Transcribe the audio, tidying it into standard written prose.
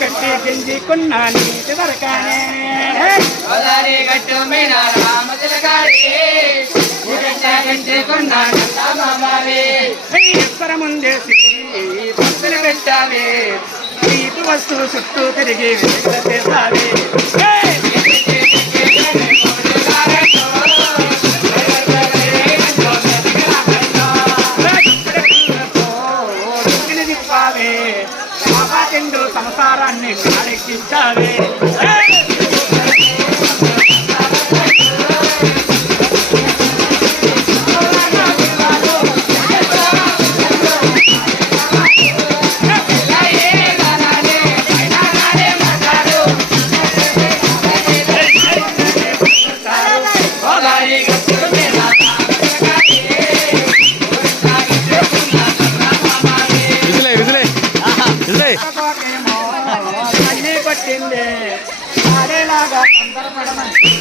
పెట్టి గింజుకున్నాను దొరకానే గట్టు మీద ముందేసి పక్కన పెట్టాలి నీటి వస్తువు చుట్టూ తిరిగి చేసావి తిప్పావే రెండు సంసారాన్ని కారెక్కించావే పట్టిందే ఆడేలాగా తొందరపడమని